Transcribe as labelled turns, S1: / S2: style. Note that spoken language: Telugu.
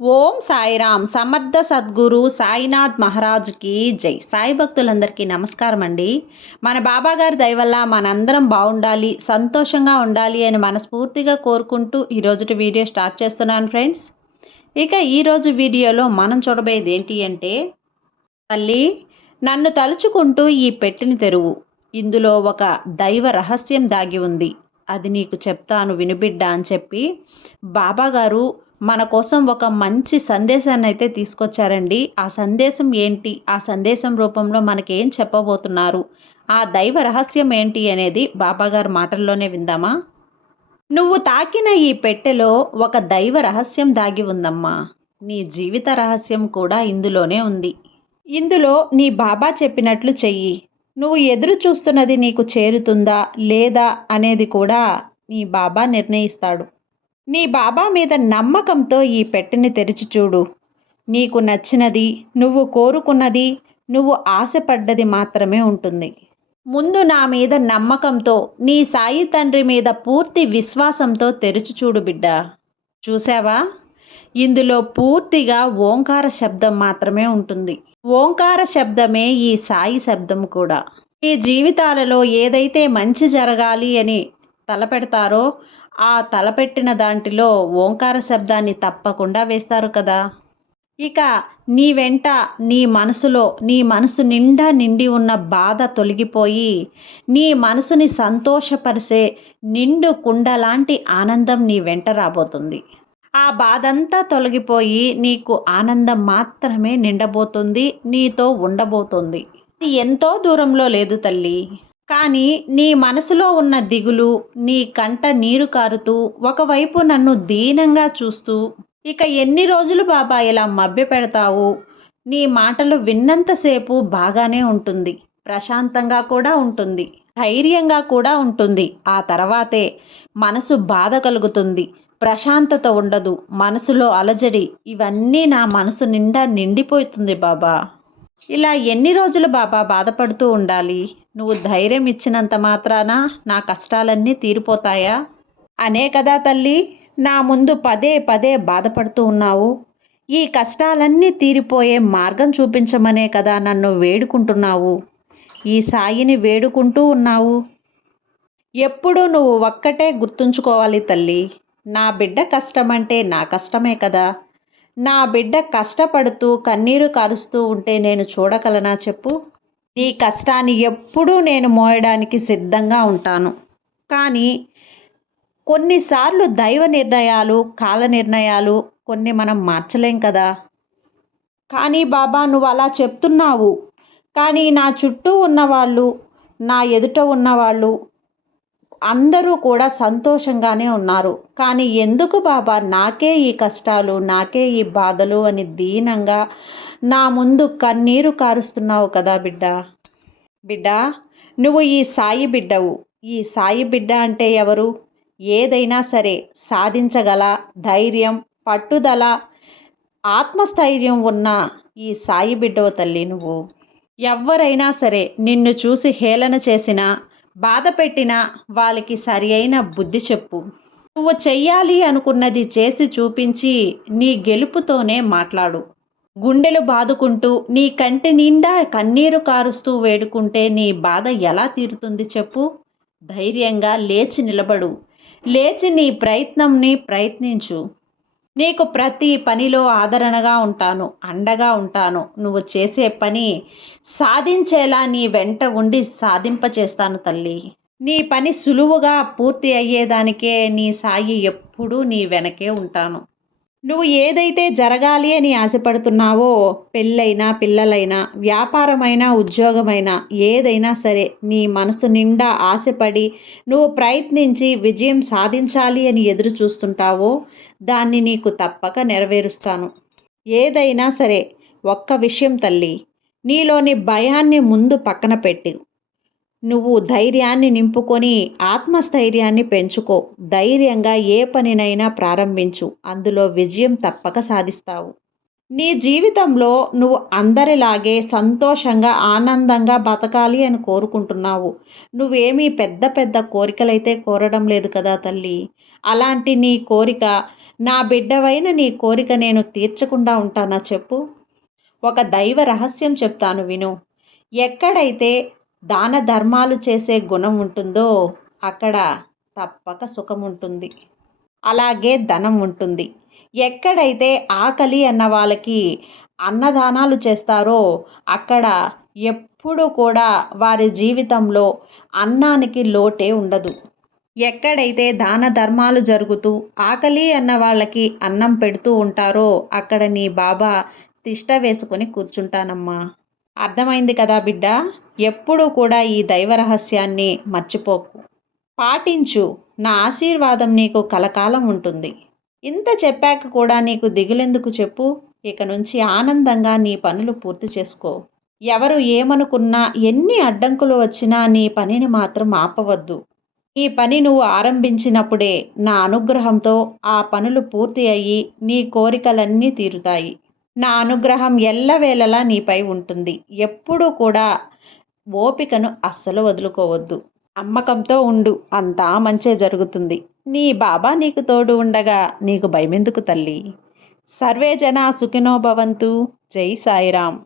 S1: ఓం సాయిరామ్. సమర్థ సద్గురు సాయినాథ్ మహారాజ్కి జై. సాయి భక్తులందరికీ నమస్కారం అండి. మన బాబాగారి దయవల్ల మనందరం బాగుండాలి సంతోషంగా ఉండాలి అని మనస్ఫూర్తిగా కోరుకుంటూ ఈరోజుటి వీడియో స్టార్ట్ చేస్తున్నాను ఫ్రెండ్స్. ఇక ఈరోజు వీడియోలో మనం చూడబోయేది ఏంటి అంటే తల్లి నన్ను తలుచుకుంటూ ఈ పెట్టిని తెరువు. ఇందులో ఒక దైవ రహస్యం దాగి ఉంది. అది నీకు చెప్తాను వినుబిడ్డ అని చెప్పి బాబాగారు మన కోసం ఒక మంచి సందేశాన్ని అయితే తీసుకొచ్చారండి. ఆ సందేశం ఏంటి? ఆ సందేశం రూపంలో మనకేం చెప్పబోతున్నారు? ఆ దైవ రహస్యం ఏంటి అనేది బాబాగారు మాటల్లోనే విందామా? నువ్వు తాకిన ఈ పెట్టెలో ఒక దైవ రహస్యం దాగి ఉందమ్మా. నీ జీవిత రహస్యం కూడా ఇందులోనే ఉంది. ఇందులో నీ బాబా చెప్పినట్లు చెయ్యి. నువ్వు ఎదురు చూస్తున్నది నీకు చేరుతుందా లేదా అనేది కూడా నీ బాబా నిర్ణయిస్తాడు. నీ బాబా మీద నమ్మకంతో ఈ పెట్టెని తెరిచి చూడు. నీకు నచ్చినది నువ్వు కోరుకున్నది నువ్వు ఆశపడ్డది మాత్రమే ఉంటుంది. ముందు నా మీద నమ్మకంతో నీ సాయి తండ్రి మీద పూర్తి విశ్వాసంతో తెరిచి చూడు బిడ్డ. చూసావా ఇందులో పూర్తిగా ఓంకార శబ్దం మాత్రమే ఉంటుంది. ఓంకార శబ్దమే ఈ సాయి శబ్దం కూడా. ఈ జీవితాలలో ఏదైతే మంచి జరగాలి అని తలపెడతారో ఆ తలపెట్టిన దాంట్లో ఓంకార శబ్దాన్ని తప్పకుండా వేస్తారు కదా. ఇక నీ వెంట నీ మనసులో నీ మనసు నిండా నిండి ఉన్న బాధ తొలగిపోయి నీ మనసుని సంతోషపరిచే నిండు కుండ లాంటి ఆనందం నీ వెంట రాబోతుంది. ఆ బాధంతా తొలగిపోయి నీకు ఆనందం మాత్రమే నిండబోతుంది నీతో ఉండబోతుంది. ఇది ఎంతో దూరంలో లేదు తల్లి. కానీ నీ మనసులో ఉన్న దిగులు నీ కంట నీరు కారుతూ ఒకవైపు నన్ను దీనంగా చూస్తూ ఇక ఎన్ని రోజులు బాబా ఇలా మభ్య పెడతావు? నీ మాటలు విన్నంతసేపు బాగానే ఉంటుంది. ప్రశాంతంగా కూడా ఉంటుంది. ధైర్యంగా కూడా ఉంటుంది. ఆ తర్వాతే మనసు బాధ కలుగుతుంది. ప్రశాంతత ఉండదు. మనసులో అలజడి. ఇవన్నీ నా మనసు నిండా నిండిపోతుంది బాబా. ఇలా ఎన్ని రోజులు బాబా బాధపడుతూ ఉండాలి? నువ్వు ధైర్యం ఇచ్చినంత మాత్రాన నా కష్టాలన్నీ తీరిపోతాయా? అనే కదా తల్లి నా ముందు పదే పదే బాధపడుతూ ఉన్నావు. ఈ కష్టాలన్నీ తీరిపోయే మార్గం చూపించమనే కదా నన్ను వేడుకుంటున్నావు. ఈ సాయిని వేడుకుంటూ ఉన్నావు. ఎప్పుడూ నువ్వు ఒక్కటే గుర్తుంచుకోవాలి తల్లి. నా బిడ్డ కష్టమంటే నా కష్టమే కదా. నా బిడ్డ కష్టపడుతూ కన్నీరు కారుస్తూ ఉంటే నేను చూడగలనా చెప్పు? నీ కష్టాన్ని ఎప్పుడూ నేను మోయడానికి సిద్ధంగా ఉంటాను. కానీ కొన్నిసార్లు దైవ నిర్ణయాలు కాల నిర్ణయాలు కొన్ని మనం మార్చలేం కదా. కానీ బాబా నువ్వు అలా చెప్తున్నావు. కానీ నా చుట్టూ ఉన్నవాళ్ళు నా ఎదుట ఉన్నవాళ్ళు అందరూ కూడా సంతోషంగానే ఉన్నారు. కానీ ఎందుకు బాబా? నాకే ఈ కష్టాలు నాకే ఈ బాధలు అని దీనంగా నా ముందు కన్నీరు కారుస్తున్నావు కదా బిడ్డ. బిడ్డ నువ్వు ఈ సాయి బిడ్డవు. ఈ సాయి బిడ్డ అంటే ఎవరు? ఏదైనా సరే సాధించగల ధైర్యం పట్టుదల ఆత్మస్థైర్యం ఉన్న ఈ సాయి బిడ్డవు తల్లి నువ్వు. ఎవరైనా సరే నిన్ను చూసి హేళన చేసినా బాధ పెట్టినా వాళ్ళకి సరి అయిన బుద్ధి చెప్పు. నువ్వు చెయ్యాలి అనుకున్నది చేసి చూపించి నీ గెలుపుతోనే మాట్లాడు. గుండెలు బాదుకుంటూ నీ కంటి నిండా కన్నీరు కారుస్తూ వేడుకుంటే నీ బాధ ఎలా తీరుతుంది చెప్పు. ధైర్యంగా లేచి నిలబడు. లేచి నీ ప్రయత్నంని ప్రయత్నించు. నీకు ప్రతి పనిలో ఆదరణగా ఉంటాను అండగా ఉంటాను. నువ్వు చేసే పని సాధించేలా నీ వెంట ఉండి సాధింపచేస్తాను తల్లి. నీ పని సులువుగా పూర్తి అయ్యేదానికే నీ సాయి ఎప్పుడూ నీ వెనకే ఉంటాను. నువ్వు ఏదైతే జరగాలి అని ఆశపడుతున్నావో పెళ్ళైనా పిల్లలైనా వ్యాపారమైనా ఉద్యోగమైనా ఏదైనా సరే నీ మనసు నిండా ఆశపడి నువ్వు ప్రయత్నించి విజయం సాధించాలి అని ఎదురు చూస్తుంటావో దాన్ని నీకు తప్పక నెరవేరుస్తాను. ఏదైనా సరే ఒక్క విషయం తల్లి నీలోని భయాన్ని ముందు పక్కన పెట్టి. నువ్వు ధైర్యాన్ని నింపుకొని ఆత్మస్థైర్యాన్ని పెంచుకో. ధైర్యంగా ఏ పనినైనా ప్రారంభించు. అందులో విజయం తప్పక సాధిస్తావు. నీ జీవితంలో నువ్వు అందరిలాగే సంతోషంగా ఆనందంగా బతకాలి అని కోరుకుంటున్నావు. నువ్వేమీ పెద్ద పెద్ద కోరికలైతే కోరడం లేదు కదా తల్లి. అలాంటి నీ కోరిక నా బిడ్డవైన నీ కోరిక నేను తీర్చకుండా ఉంటానా చెప్పు? ఒక దైవ రహస్యం చెప్తాను విను. ఎక్కడైతే దాన ధర్మాలు చేసే గుణం ఉంటుందో అక్కడ తప్పక సుఖం ఉంటుంది. అలాగే ధనం ఉంటుంది. ఎక్కడైతే ఆకలి అన్న వాళ్ళకి అన్నదానాలు చేస్తారో అక్కడ ఎప్పుడు కూడా వారి జీవితంలో అన్నానికి లోటే ఉండదు. ఎక్కడైతే దాన ధర్మాలు జరుగుతూ ఆకలి అన్న వాళ్ళకి అన్నం పెడుతూ ఉంటారో అక్కడ నీ బాబా తిష్ట వేసుకొని కూర్చుంటానమ్మా. అర్థమైంది కదా బిడ్డ? ఎప్పుడూ కూడా ఈ దైవ రహస్యాన్ని మర్చిపోకు. పాటించు. నా ఆశీర్వాదం నీకు కలకాలం ఉంటుంది. ఇంత చెప్పాక కూడా నీకు దిగులెందుకు చెప్పు? ఇక నుంచి ఆనందంగా నీ పనులు పూర్తి చేసుకో. ఎవరు ఏమనుకున్నా ఎన్ని అడ్డంకులు వచ్చినా నీ పనిని మాత్రం ఆపవద్దు. ఈ పని నువ్వు ఆరంభించినప్పుడే నా అనుగ్రహంతో ఆ పనులు పూర్తి అయ్యి నీ కోరికలన్నీ తీరుతాయి. నా అనుగ్రహం ఎల్లవేళలా నీపై ఉంటుంది. ఎప్పుడూ కూడా ఓపికను అస్సలు వదులుకోవద్దు. నమ్మకంతో ఉండు అంతా మంచే జరుగుతుంది. నీ బాబా నీకు తోడు ఉండగా నీకు భయమెందుకు తల్లి? సర్వే జన సుఖినోభవంతు జై సాయిరామ్.